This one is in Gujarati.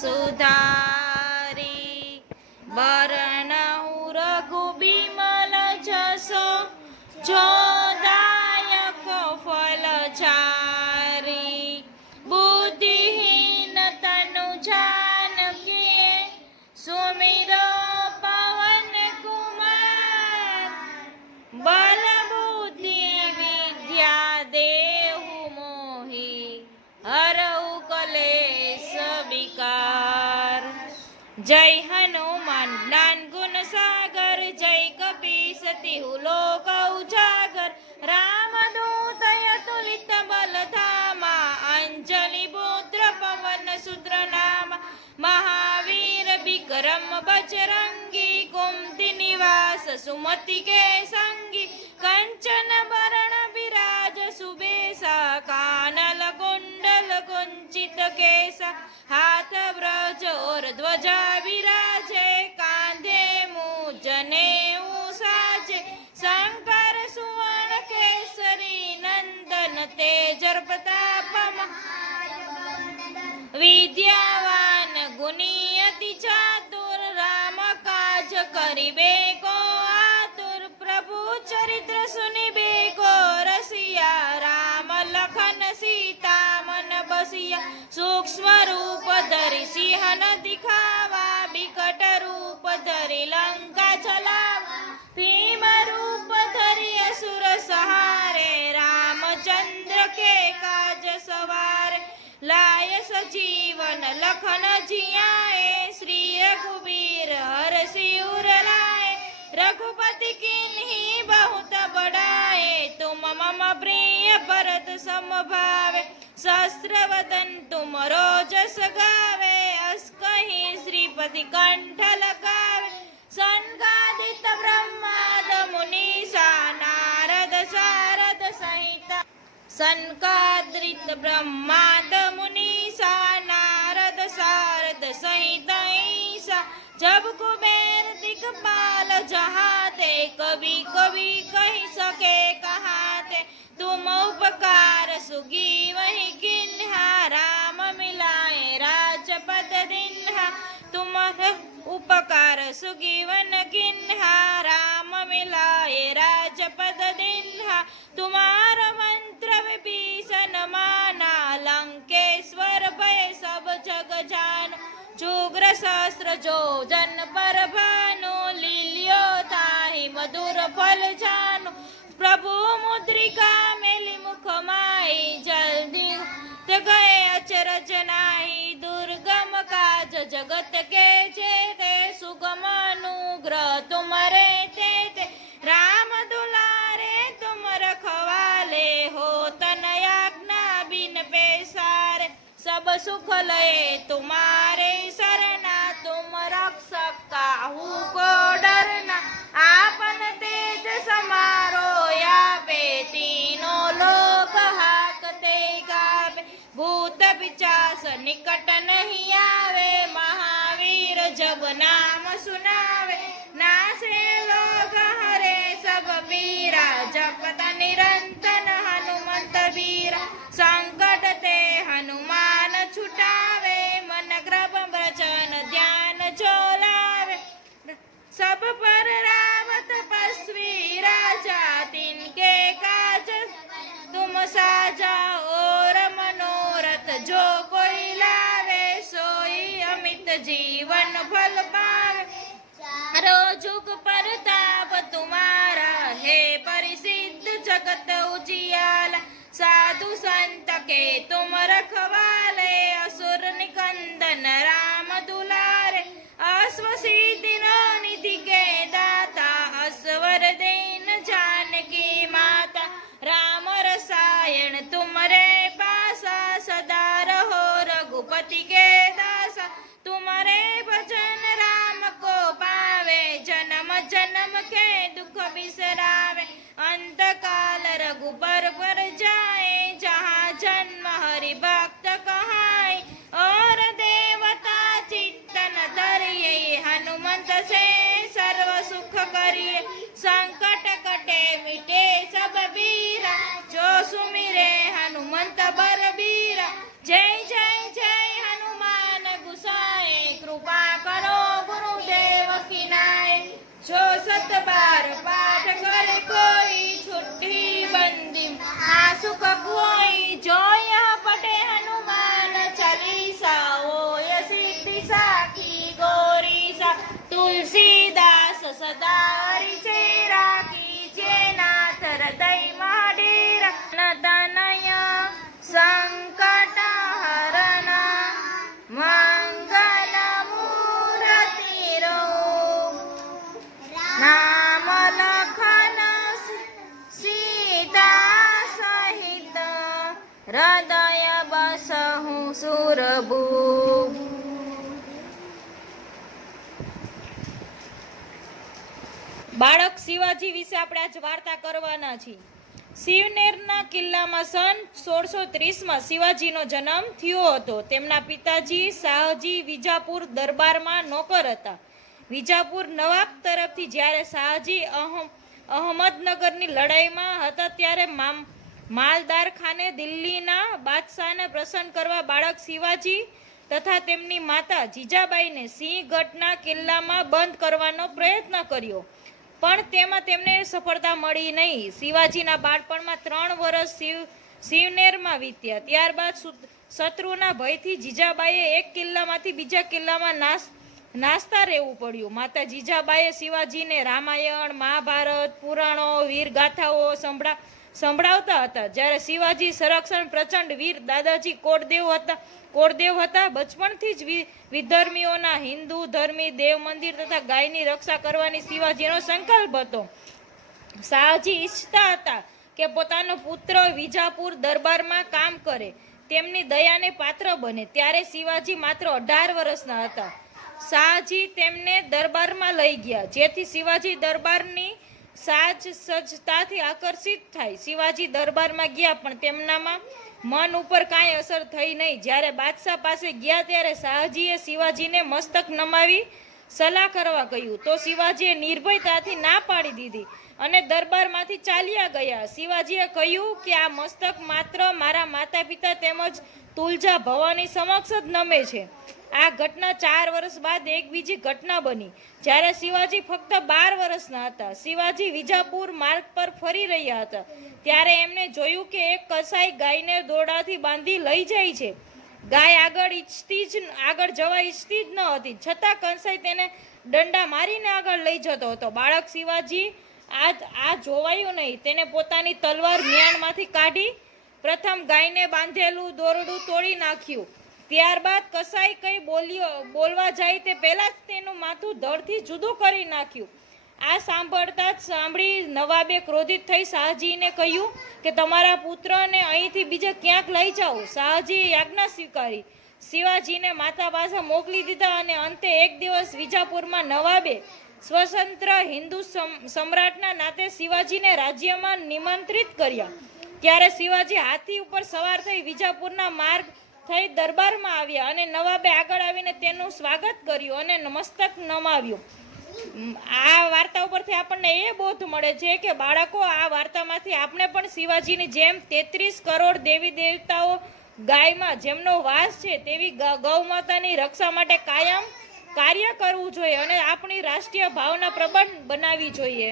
सुधारी बरनऊ रघु बिमल जसो जोदायक फलचारी बुद्धिहीन तनु जानकी सुमिरो पवन कुमार बल बुद्धि विद्या देहु मोहि हरऊ कलेश विकार। जय हनुमान ज्ञान गुण सागर जय कपीस तिहु लोक उजागर रामदूत अतुलित बल धामा अंजलि पुत्र पवन सुत नाम महावीर विक्रम बजरंगी कुमति निवास सुमति के संगी कंचन बरण विराज सुबेसा कानल कुंडल कुंचित केसा हाथ ब्रज और ध्वजा विराजे कांधे मूंज नेऊ साजे शंकर सुवन केसरी नंदन तेजर प्रताप विद्यावान गुणी अति चातुर राम काज करिबे को आतुर प्रभु चरित्र सुनिबे को रसिया राम लखन सीता मन बसिया सूक्ष्म रूप धरि सिंहन दिखावा बिकट रूप धरि लंका चलावा भीम रूप धरि असुर सहारे रामचंद्र के काज सवारे लाय सजीवन लखन जियाए श्री रघुबीर हरषि उर लाए रघुपति किन्ही बहुत बड़ाए तुम मम प्रिय भरत सम भावे सहस्र वदन तुम रोजस गावे अस कहीं श्रीपति कंठ लगावे संगादित ब्रह्माद मुनीसा नारद सारद सहिता संकाद्रित ब्रह्माद मुनीसा नारद सारद सहित ईसा जब कुबेर दिक्पाल जहाते कभी कभी कही सके कहाते तुम उपकार सुगी वही किन्हा राम मिलाए राजपद दिन्हा तुम्हार उपकार सुगीवन किन्हा राम मिलाए राजपद दिन्हा तुम्हार मंत्र विभीषण माना लंकेश्वर भय सब जग जान जुग्र सहस्र जो जन पर भानु लील्यो ताहि मधुर फल जानु प्रभु मुद्रिका मेलि मुख माहि जल्दी गए अचरज नाही दुर्गम काज जगत के जेते सुगम अनुग्रह तुम्हारे तेते राम दुलारे तुम रखवाले हो तनयाज्ञा बिन पैसारे सब सुख लये तुम्हारे सरना तुम रक्षक काहू को डरना आपन तेज समारो यापे तीनों लोक हाकते गावे भूत पिचास निकट नहीं आवे महावीर जब नाम सुनावे नासे लोग हरे सब वीरा जपत निरंतन हनुमंत वीरा संकट ते हनुमान छुटावे मन क्रम वचन ध्यान चोलावे सब पर राम तपस्वी राजा तिनके काज तुम साजा और मनोरथ जो कोई लावे सोई अमित जीवन फल पावे रोजुग परताप तुम्हारा है परिसिद्ध जगत उजियाला साधु संत के तुम रखवाले असुर निकंदन राम दुलारे अश्वसिद्धि निधि के दाता असवर देन जानकी माता राम रसायन तुम्हारे पासा सदा रहो रघुपति के दासा तुम्हारे भजन राम को पावे जन्म जन्म के दुख बिसरावे अंत काल रघुबर पर जाए जहाँ जन्म हरि भक्त कहाए और देवता चित्तन धरिए हनुमंत से सर्व सुख करिए संकट कटे मिटे सब बीरा जो सुमिरे हनुमंत बरबीरा जय जय जय हनुमान गुसा सुख कोई जोया पटे हनुमान चालीसा ओय सिद्धि साखी गौरीसा तुलसीदास सदा हरिचे राखी जेनाथ हृदय महाडेरा नतनय संकट हरण मंगल मूर्ति रो नाम लखन सीता सहित हृदय बसहु सुरभू। બાળક શિવાજી વિશે આપણે આજ વાર્તા કરવાના છીએ. શિવનેરના કિલ્લામાં સન 1630માં શિવાજીનો જન્મ થયો હતો. તેમના પિતાજી શાહજી વિજાપુર દરબારમાં નોકર હતા. વિજાપુર નવાબ તરફથી જ્યારે શાહજી અહમદનગરની લડાઈમાં હતા ત્યારે માલદાર ખાને દિલ્હીના બાદશાહને પ્રસન્ન કરવા બાળક શિવાજી તથા તેમની માતા જીજાબાઈને સિંહગઢના કિલ્લામાં બંધ કરવાનો પ્રયત્ન કર્યો, પણ તેમાં તેમને સફળતા મળી નહીં. શિવાજીના બાળપણમાં 3 વર્ષ શિવનેરમાં વીત્યા. ત્યારબાદ શત્રુના ભયથી જીજાબાઈએ એક કિલ્લામાંથી બીજા કિલ્લામાં નાસતા રહેવું પડ્યું. માતા જીજાબાઈએ શિવાજીને રામાયણ, મહાભારત, પુરાણો, વીરગાથાઓ સંભળાવતા હતા. જ્યારે શિવાજી સંરક્ષણ પ્રચંડ વીર દાદાજી કોરદેવ હતા. બચપણથી જ વિધર્મીઓના હિન્દુ ધર્મી દેવ મંદિર તથા ગાયની રક્ષા કરવાની શિવાજીનો સંકલ્પ હતો. શાહજી ઈચ્છતા હતા કે પોતાનો પુત્ર વિજાપુર દરબારમાં કામ કરે, તેમની દયાને પાત્ર બને. ત્યારે શિવાજી માત્ર 18 વર્ષના હતા. શાહજી તેમને દરબારમાં લઈ ગયા, જેથી શિવાજી દરબારની સાજ સજ્જતાથી આકર્ષિત થાય. શિવાજી દરબારમાં ગયા, પણ તેમનામાં મન ઉપર કાંઈ અસર થઈ નહીં. જ્યારે બાદશાહ પાસે ગયા ત્યારે શાહજીએ શિવાજીને મસ્તક નમાવી સલાહ કરવા કહ્યું, તો શિવાજીએ નિર્ભયતાથી ના પાડી દીધી અને દરબારમાંથી ચાલ્યા ગયા. શિવાજીએ કહ્યું કે આ મસ્તક માત્ર મારા માતા પિતા તેમજ તુલજા ભવાની સમક્ષ જ નમે છે. આ ઘટના 4 વર્ષ બાદ એક બીજી ઘટના બની, જ્યારે શિવાજી ફક્ત 12 વર્ષના હતા. શિવાજી વિજાપુર માર્ગ પર ફરી રહ્યા હતા ત્યારે એમણે જોયું કે એક કસાઈ ગાયને દોરડાથી બાંધી લઈ જાય છે. ગાય આગળ જવા ઈચ્છતી જ ન હતી, છતાં કંસાઈ તેને દંડા મારીને આગળ લઈ જતો હતો. બાળક શિવાજી આ જોવાયું નહીં. તેને પોતાની તલવાર મિયાણમાંથી કાઢી પ્રથમ ગાયને બાંધેલું દોરડું તોડી નાખ્યું. ત્યારબાદ કસાઈ કંઈ બોલવા જાય તે પહેલા જ તેનું માથું ધડથી જુદું કરી નાખ્યું. આ સાંભળી નવાબે ક્રોધિત થઈ શાહજીને કહ્યું કે તમારા પુત્રને અહીંથી બીજે ક્યાંક લઈ જાઓ. શાહજીએ આજ્ઞા સ્વીકારી, શિવાજીને માતા પાસે મોકલી દીધા અને અંતે એક દિવસ વિજાપુરમાં નવાબે સ્વતંત્ર હિન્દુ સમ્રાટના નાતે શિવાજીને રાજ્યમાં નિમંત્રિત કર્યા. ત્યારે શિવાજી હાથી ઉપર સવાર થઈ વિજાપુરના માર્ગ થઈ દરબારમાં આવ્યા અને નવાબે આગળ આવીને તેનું સ્વાગત કર્યું અને મસ્તક નમાવ્યું. આ વાર્તા ઉપરથી આપણને એ બોધ મળે છે કે બાળકો, આ વાર્તામાંથી આપણે પણ શિવાજીની જેમ 33 કરોડ દેવી દેવતાઓ ગાયમાં જેમનો વાસ છે તેવી ગૌ માતાની રક્ષા માટે કાયમ કાર્ય કરવું જોઈએ અને આપણી રાષ્ટ્રીય ભાવના પ્રબળ બનાવવી જોઈએ.